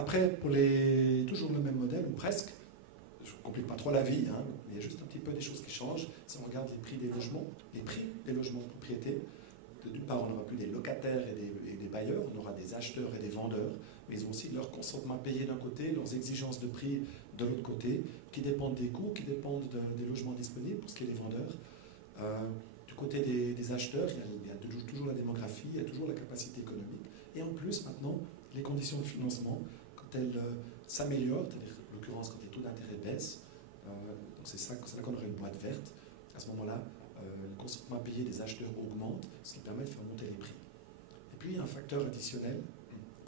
Après, toujours le même modèle, ou presque, je ne complique pas trop la vie, hein, mais il y a juste un petit peu des choses qui changent. Si on regarde les prix des logements de propriété, d'une part, on n'aura plus des locataires et des bailleurs, on aura des acheteurs et des vendeurs, mais ils ont aussi leur consentement payé d'un côté, leurs exigences de prix de l'autre côté, qui dépendent des coûts, qui dépendent des logements disponibles pour ce qui est des vendeurs. Du côté des acheteurs, il y a toujours la démographie, il y a toujours la capacité économique, et en plus, maintenant, les conditions de financement, quand elles s'améliorent, c'est-à-dire, en l'occurrence, quand les taux d'intérêt baissent, donc c'est là qu'on aurait une boîte verte, à ce moment-là, le consentement payé des acheteurs augmente, ce qui permet de faire monter les prix. Et puis, il y a un facteur additionnel,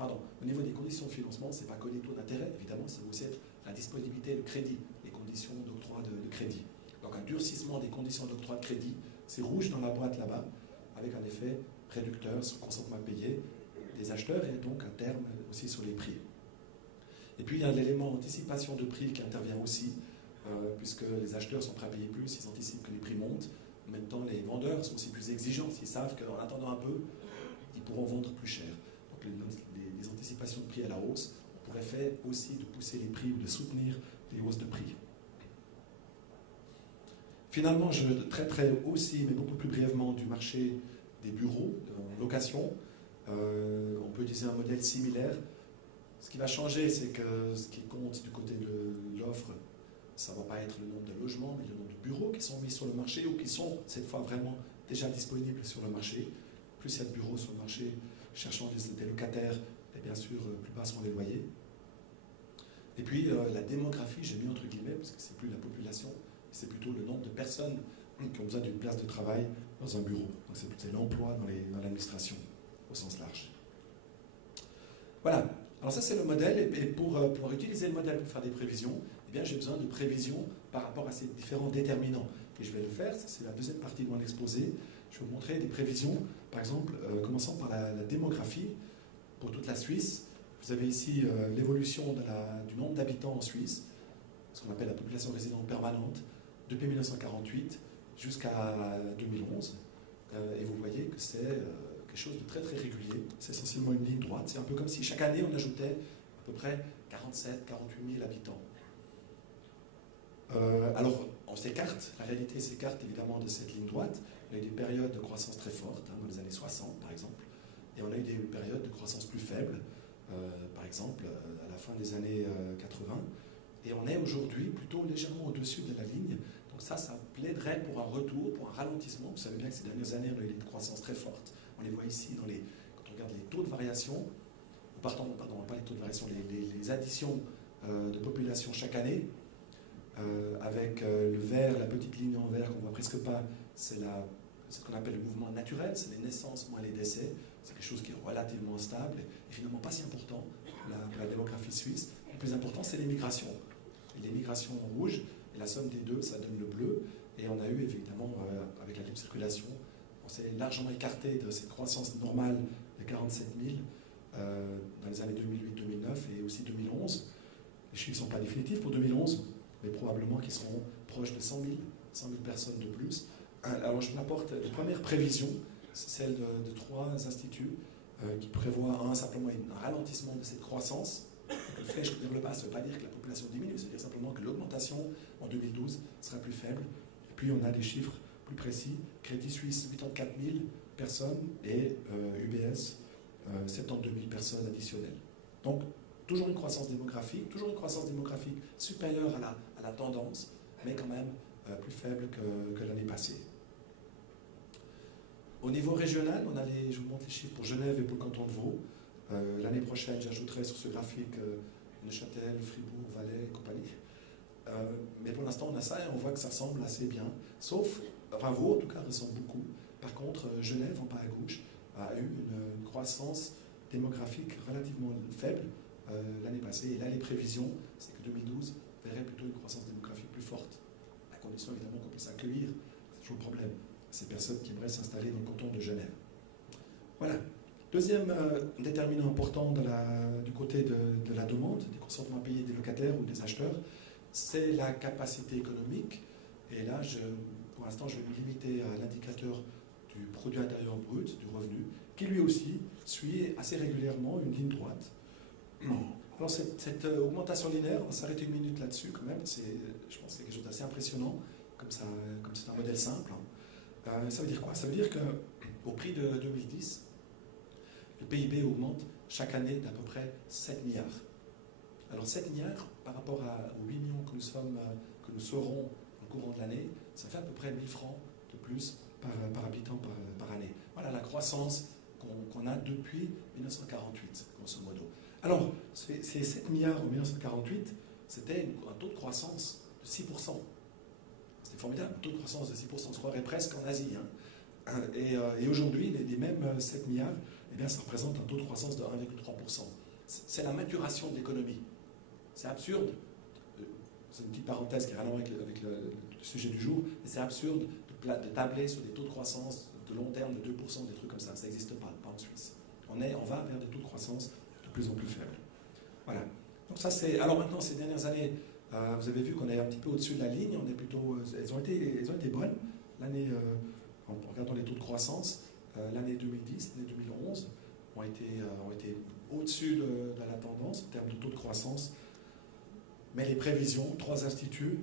au niveau des conditions de financement, ce n'est pas que les taux d'intérêt, évidemment, c'est aussi la disponibilité de crédit, les conditions d'octroi de crédit. Donc, un durcissement des conditions d'octroi de crédit, c'est rouge dans la boîte là-bas, avec un effet réducteur sur le consentement payé des acheteurs et donc, à terme, aussi sur les prix. Et puis, il y a l'élément anticipation de prix qui intervient aussi, puisque les acheteurs sont prêts à payer plus, ils anticipent que les prix montent. En même temps, les vendeurs sont aussi plus exigeants. S'ils savent qu'en attendant un peu, ils pourront vendre plus cher. Donc, les anticipations de prix à la hausse ont pour effet aussi de pousser les prix ou de soutenir les hausses de prix. Finalement, je traiterai aussi, mais beaucoup plus brièvement, du marché des bureaux en location. On peut utiliser un modèle similaire. Ce qui va changer, c'est que ce qui compte du côté de l'offre, ça ne va pas être le nombre de logements, mais le nombre de bureaux qui sont mis sur le marché ou qui sont cette fois vraiment déjà disponibles sur le marché. Plus il y a de bureaux sur le marché cherchant des locataires, et bien sûr, plus bas seront les loyers. Et puis la démographie, j'ai mis entre guillemets, parce que c'est plus la population, c'est plutôt le nombre de personnes qui ont besoin d'une place de travail dans un bureau. Donc c'est l'emploi dans l'administration, au sens large. Voilà. Alors ça, c'est le modèle. Et pour utiliser le modèle pour faire des prévisions, eh bien, j'ai besoin de prévisions par rapport à ces différents déterminants. Et je vais le faire, c'est la deuxième partie de mon exposé. Je vais vous montrer des prévisions, par exemple, commençant par la démographie pour toute la Suisse. Vous avez ici l'évolution du nombre d'habitants en Suisse, ce qu'on appelle la population résidente permanente, depuis 1948 jusqu'à 2011. Et vous voyez que c'est quelque chose de très très régulier. C'est essentiellement une ligne droite. C'est un peu comme si chaque année on ajoutait à peu près 47, 48 000 habitants. Alors, on s'écarte, la réalité s'écarte évidemment de cette ligne droite. On a eu des périodes de croissance très fortes, dans les années 60 par exemple, et on a eu des périodes de croissance plus faibles, par exemple à la fin des années 80, et on est aujourd'hui plutôt légèrement au-dessus de la ligne. Donc ça plaiderait pour un retour, pour un ralentissement. Vous savez bien que ces dernières années, on a eu des croissances très fortes. On les voit ici quand on regarde les taux de variation, pas les taux de variation, les additions de population chaque année. Avec le vert, la petite ligne en vert qu'on ne voit presque pas, c'est ce qu'on appelle le mouvement naturel, c'est les naissances moins les décès. C'est quelque chose qui est relativement stable et finalement pas si important pour la démographie suisse. Le plus important, c'est les migrations. Et les migrations en rouge, et la somme des deux, ça donne le bleu. Et on a eu évidemment, avec la libre circulation, on s'est largement écarté de cette croissance normale de 47 000 dans les années 2008-2009 et aussi 2011. Les chiffres ne sont pas définitifs pour 2011, mais probablement qu'ils seront proches de 100 000 personnes de plus. Alors je vous apporte les premières prévisions, c'est celle de trois instituts qui prévoient simplement un ralentissement de cette croissance. Une flèche vers le bas, ça ne veut pas dire que la population diminue, ça veut dire simplement que l'augmentation en 2012 sera plus faible. Et puis on a des chiffres plus précis, Crédit Suisse 84 000 personnes et UBS 72 000 personnes additionnelles. Donc toujours une croissance démographique supérieure à la tendance, mais quand même plus faible que l'année passée. Au niveau régional, je vous montre les chiffres pour Genève et pour le canton de Vaud. L'année prochaine, j'ajouterai sur ce graphique Neuchâtel, Fribourg, Valais et compagnie. Mais pour l'instant, on a ça et on voit que ça semble assez bien. Vaud en tout cas ressemble beaucoup. Par contre, Genève, en bas à gauche, a eu une croissance démographique relativement faible l'année passée. Et là, les prévisions, c'est que 2012 verrait plutôt une croissance démographique plus forte. À condition évidemment qu'on puisse accueillir, c'est toujours le problème, ces personnes qui aimeraient s'installer dans le canton de Genève. Voilà. Deuxième déterminant important du côté de la demande, des consentements payés des locataires ou des acheteurs, c'est la capacité économique. Et là, pour l'instant, je vais me limiter à l'indicateur du produit intérieur brut, du revenu, qui lui aussi suit assez régulièrement une ligne droite. Alors cette augmentation linéaire, on va s'arrêter une minute là-dessus quand même, je pense que c'est quelque chose d'assez impressionnant, comme c'est un modèle simple. Ça veut dire quoi? Ça veut dire qu'au prix de 2010, le PIB augmente chaque année d'à peu près 7 milliards. Alors 7 milliards par rapport aux 8 millions que nous serons au courant de l'année, ça fait à peu près 1000 francs de plus par habitant par année. Voilà la croissance qu'on a depuis 1948, grosso modo. Alors, ces 7 milliards en 1948, c'était un taux de croissance de 6%. C'était formidable, un taux de croissance de 6%, on se croirait presque en Asie. Hein. Et aujourd'hui, les mêmes 7 milliards, eh bien, ça représente un taux de croissance de 1,3%. C'est la maturation de l'économie. C'est absurde, c'est une petite parenthèse qui n'a rien à voir avec le sujet du jour, mais c'est absurde de tabler sur des taux de croissance de long terme de 2%, des trucs comme ça n'existe pas en Suisse. On va vers des taux de croissance de plus en plus faibles. Voilà. Donc ça c'est. Alors maintenant, ces dernières années, vous avez vu qu'on est un petit peu au-dessus de la ligne, on est plutôt. Elles ont été bonnes. L'année, en regardant les taux de croissance, l'année 2010, l'année 2011 ont été au-dessus de la tendance en termes de taux de croissance. Mais les prévisions, 3 instituts,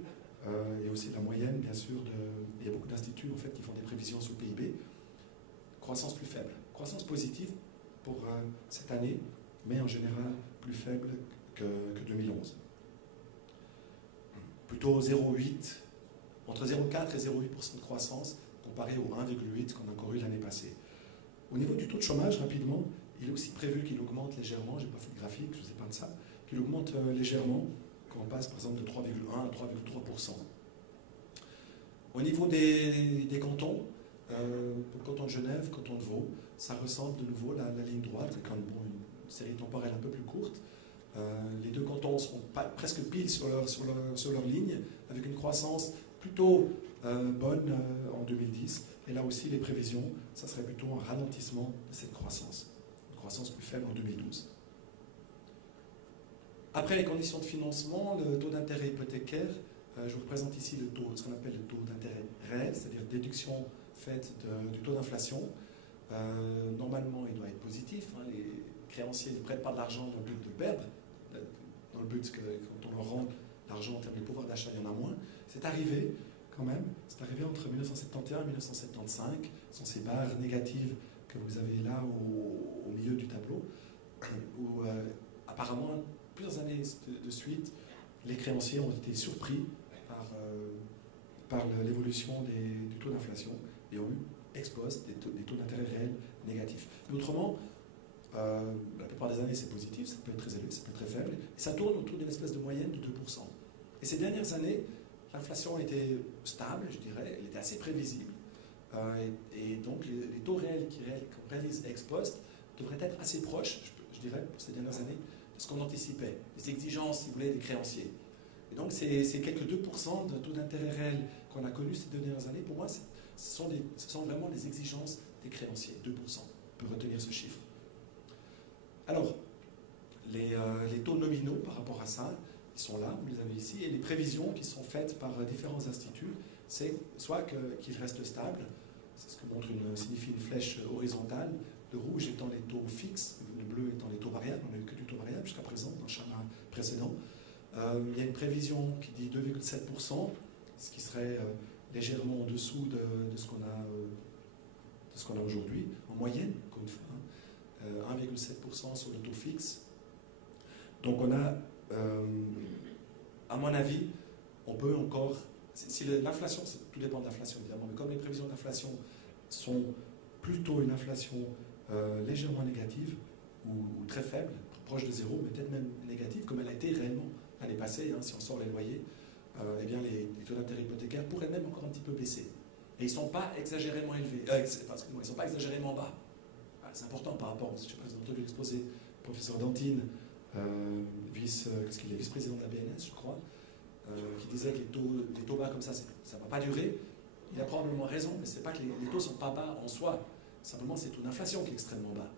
et aussi la moyenne, bien sûr, il y a beaucoup d'instituts en fait, qui font des prévisions sur le PIB, croissance plus faible. Croissance positive pour cette année, mais en général plus faible que 2011. Plutôt 0,8, entre 0,4 et 0,8% de croissance, comparé au 1,8 qu'on a encore eu l'année passée. Au niveau du taux de chômage, rapidement, il est aussi prévu qu'il augmente légèrement, je n'ai pas fait de graphique, je ne sais pas de ça, qu'il augmente légèrement, quand on passe par exemple de 3,1 à 3,3%. Au niveau des cantons, le canton de Genève, canton de Vaud, ça ressemble de nouveau la ligne droite, avec une série temporelle un peu plus courte. Les deux cantons seront presque pile sur leur ligne, avec une croissance plutôt bonne en 2010. Et là aussi, les prévisions, ça serait plutôt un ralentissement de cette croissance. Une croissance plus faible en 2012. Après les conditions de financement, le taux d'intérêt hypothécaire, je vous présente ici ce qu'on appelle le taux d'intérêt réel, c'est-à-dire déduction faite du taux d'inflation. Normalement, il doit être positif. Hein, les créanciers ne prêtent pas de l'argent dans le but de perdre, dans le but que quand on leur rend l'argent en termes de pouvoir d'achat, il y en a moins. C'est arrivé quand même, c'est arrivé entre 1971 et 1975. Ce sont ces barres négatives que vous avez là au milieu du tableau, où apparemment, plusieurs années de suite, les créanciers ont été surpris par l'évolution du taux d'inflation et ont explosé des taux d'intérêt réels négatifs. Mais autrement, la plupart des années c'est positif, ça peut être très élevé, ça peut être très faible, et ça tourne autour d'une espèce de moyenne de 2%. Et ces dernières années, l'inflation était stable, je dirais, elle était assez prévisible, et donc les taux réels qu'on réalise ex post devraient être assez proches, je dirais, pour ces dernières années, de ce qu'on anticipait, les exigences, si vous voulez, des créanciers. Et donc ces quelques 2% de taux d'intérêt réel qu'on a connus ces 2 dernières années, pour moi, ce sont vraiment les exigences des créanciers, 2%. On peut retenir ce chiffre. Alors, les taux nominaux par rapport à ça, ils sont là, vous les avez ici, et les prévisions qui sont faites par différents instituts, c'est soit qu'ils restent stables, c'est ce que signifie une flèche horizontale, le rouge étant les taux fixes, le bleu étant les taux variables, on n'a eu que du taux variable jusqu'à présent, dans le schéma précédent. Il y a une prévision qui dit 2,7%, ce qui serait légèrement en dessous de ce qu'on a aujourd'hui, en moyenne, encore une fois, 1,7% sur le taux fixe. Donc on a, à mon avis, on peut encore, si l'inflation, tout dépend de l'inflation évidemment, mais comme les prévisions d'inflation sont plutôt une inflation légèrement négative ou très faible, proche de zéro, mais peut-être même négative, comme elle a été réellement l'année passée, hein, si on sort les loyers, eh bien les taux d'intérêt hypothécaires pourraient même encore un petit peu baisser. Et ils ne sont pas exagérément élevés, ils ne sont pas exagérément bas. C'est important par rapport, je sais pas, vous avez entendu l'exposé du professeur Dantine, vice-président de la BNS, je crois, qui disait que les taux bas comme ça ne va pas durer. Il a probablement raison, mais ce n'est pas que les taux ne sont pas bas en soi. Simplement, c'est le taux d'inflation qui est extrêmement bas.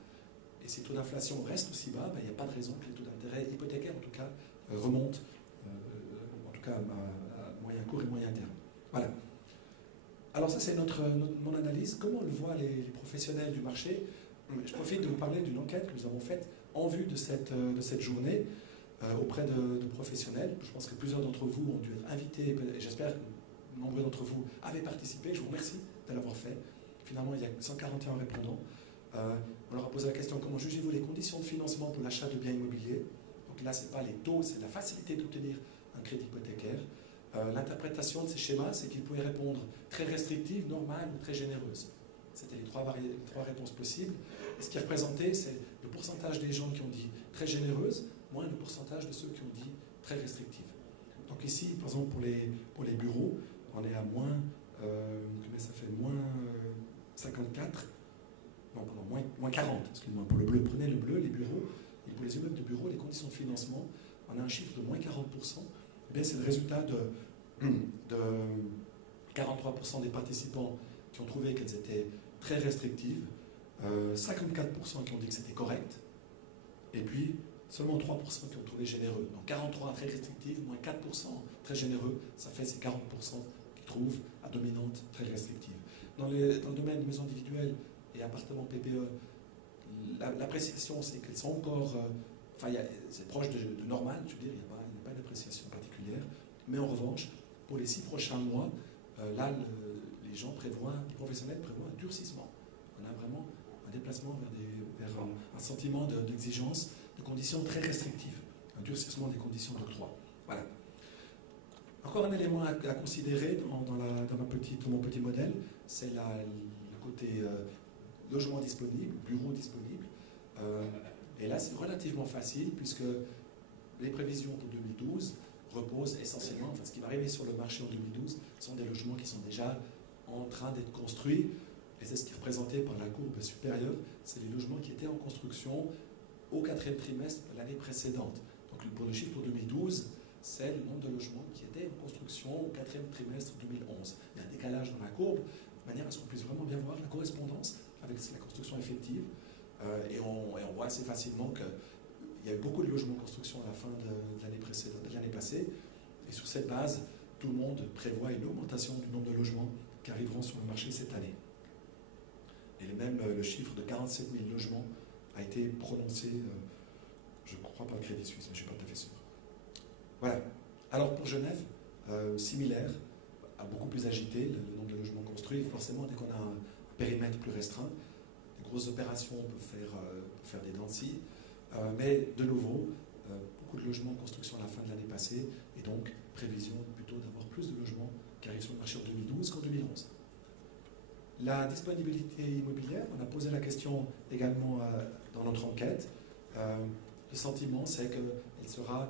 Et si le taux d'inflation reste aussi bas, il n'y a pas de raison que les taux d'intérêt hypothécaires, en tout cas, remontent, en tout cas à moyen court et moyen terme. Voilà. Alors ça, c'est mon analyse. Comment le voient les professionnels du marché? Je profite de vous parler d'une enquête que nous avons faite en vue de cette journée. auprès de professionnels. Je pense que plusieurs d'entre vous ont dû être invités, et j'espère que nombreux d'entre vous avaient participé. Je vous remercie de l'avoir fait. Finalement, il y a 141 répondants. On leur a posé la question: comment jugez-vous les conditions de financement pour l'achat de biens immobiliers? Donc là, ce n'est pas les taux, c'est la facilité d'obtenir un crédit hypothécaire. L'interprétation de ces schémas, c'est qu'ils pouvaient répondre très restrictive, normale ou très généreuse. C'était les trois réponses possibles. Et ce qui est représenté, c'est le pourcentage des gens qui ont dit très généreuse, moins le pourcentage de ceux qui ont dit très restrictive. Donc ici, par exemple, pour les bureaux, on est à moins, combien ça fait, moins 54, non, pardon, moins 40, excusez-moi, pour le bleu. Prenez le bleu, les bureaux, et pour les immeubles de bureaux, les conditions de financement, on a un chiffre de moins 40%. Eh c'est le résultat de 43% des participants qui ont trouvé qu'elles étaient très restrictives, 54% qui ont dit que c'était correct, et puis seulement 3% qui ont trouvé généreux. Donc 43% très restrictives, moins 4% très généreux, ça fait ces 40% qui trouvent à dominante très restrictive. Dans le domaine de maisons individuelles et appartements PPE, l'appréciation, c'est qu'elles sont encore... c'est proche de normal, je veux dire, il n'y a pas d'appréciation particulière. Mais en revanche, pour les 6 prochains mois, là, les professionnels prévoient un durcissement. On a vraiment un déplacement vers un sentiment d'exigence, de conditions très restrictives. Un durcissement des conditions d'octroi. Voilà. Encore un élément à considérer dans mon petit modèle, c'est le côté logement disponible, bureau disponible. Et là, c'est relativement facile, puisque les prévisions pour 2012 reposent essentiellement, enfin, ce qui va arriver sur le marché en 2012, sont des logements qui sont déjà en train d'être construits, et c'est ce qui est représenté par la courbe supérieure, c'est les logements qui étaient en construction au 4e trimestre de l'année précédente. Donc pour le chiffre pour 2012, c'est le nombre de logements qui étaient en construction au 4e trimestre 2011. Il y a un décalage dans la courbe, de manière à ce qu'on puisse vraiment bien voir la correspondance avec la construction effective, et on voit assez facilement qu'il y a eu beaucoup de logements en construction à la fin de l'année précédente, de l'année passée, et sur cette base, tout le monde prévoit une augmentation du nombre de logements qui arriveront sur le marché cette année. Et même le chiffre de 47 000 logements a été prononcé, je crois, par le Crédit Suisse, mais je ne suis pas tout à fait sûr. Voilà. Alors pour Genève, similaire, beaucoup plus agité, le nombre de logements construits. Forcément, dès qu'on a un périmètre plus restreint, des grosses opérations peuvent faire des dents de scie. Mais de nouveau, beaucoup de logements en construction à la fin de l'année passée, et donc prévision plutôt d'avoir plus de logements qui arrivent sur le marché en 2012 qu'en 2011. La disponibilité immobilière, on a posé la question également dans notre enquête. Le sentiment, c'est qu'elle sera...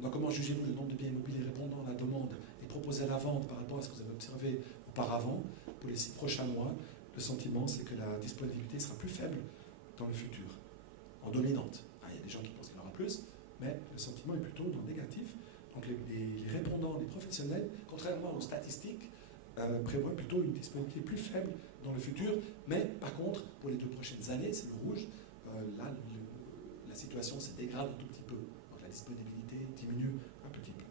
donc comment jugez-vous le nombre de biens immobiliers répondant à la demande et proposés à la vente par rapport à ce que vous avez observé auparavant pour les 6 prochains mois? Le sentiment, c'est que la disponibilité sera plus faible dans le futur, en dominante. Il y a des gens qui pensent qu'il y en aura plus, mais le sentiment est plutôt dans le négatif. Donc les répondants, les professionnels, contrairement aux statistiques, prévoient plutôt une disponibilité plus faible dans le futur, mais par contre, pour les 2 prochaines années, c'est le rouge, là, la situation se dégrade un tout petit peu. Donc la disponibilité diminue un petit peu.